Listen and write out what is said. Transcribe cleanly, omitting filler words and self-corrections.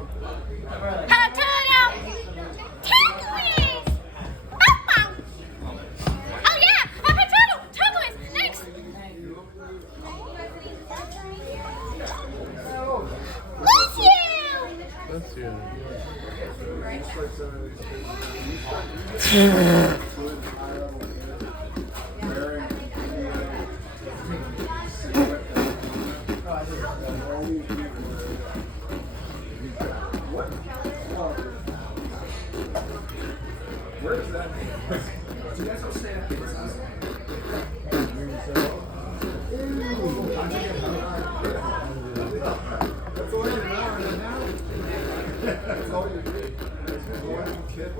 Antonio! Turquoise! Mama! Oh yeah! Okay, turquoise! Next! Bless you! Bless you. Where is that? You guys don't stay up here. That's only an hour and a half. That's all you do. Kid.